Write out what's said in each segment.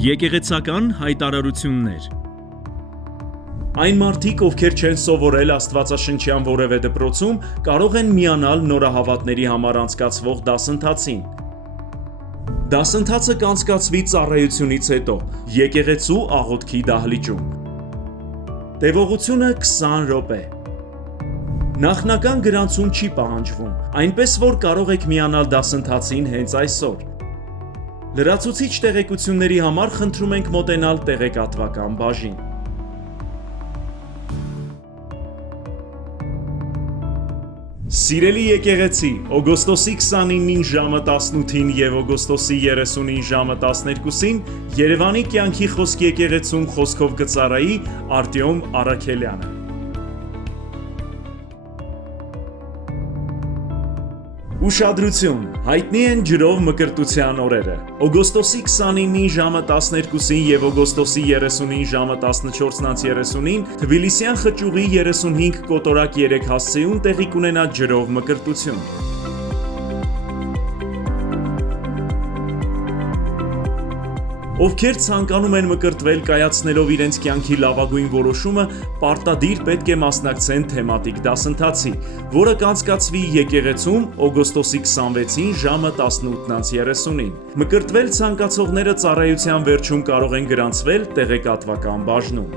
Եկեղեցական հայտարարություններ։ Այն մարդիկ, ովքեր չեն սովորել աստվածաշնչյան որևէ դպրոցում, կարող են միանալ նորահավատների համար անցկացվող դասընթացին։ Դասընթացը կանցկացվի ծառայությունից հետո, եկեղեցու աղոթքի դահլիճում։ Տևողությունը 20 րոպե։ Նախնական գրանցում չի պահանջվում, այնպես որ կարող եք միանալ դասընթացին հենց այսօր։ Լրացուցիչ տեղեկությունների համար խնդրում ենք մոտենալ տեղեկատվական բաժին։ Սիրելի եկեղեցի, օգոստոսի 29-ին ժամը 18-ին և օգոստոսի 30-ին ժամը 12-ին Երևանի կյանքի խոսք եկեղեցում խոսքով կծառայի Արտյոմ Առաքելյանը։ Ուշադրություն, հայտնի են ջրով մկրտության օրերը։ Օգոստոսի 29-ին ժամը 12-ին և օգոստոսի 30-ին ժամը 14:30-ին Թբիլիսյան խճուղի 35 կոտորակ 3 հասցեում տեղի կունենա ջրով մկրտություն։ Ովքեր ցանկանում են մկրտվել կայացնելով իրենց կյանքի լավագույն որոշումը, պարտադիր պետք է մասնակցեն թեմատիկ դասընթացի, որը կանցկացվի եկեղեցում օգոստոսի 26-ին ժամը 18:30-ին։ Մկրտվել ցանկացողները ծառայության վերջում կարող են գրանցվել տեղեկատվական բաժնում։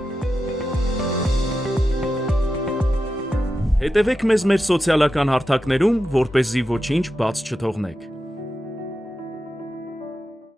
Հետևեք մեզ մեր սոցիալական հարթակներում, որպեսզի ոչինչ բաց չթողնեք։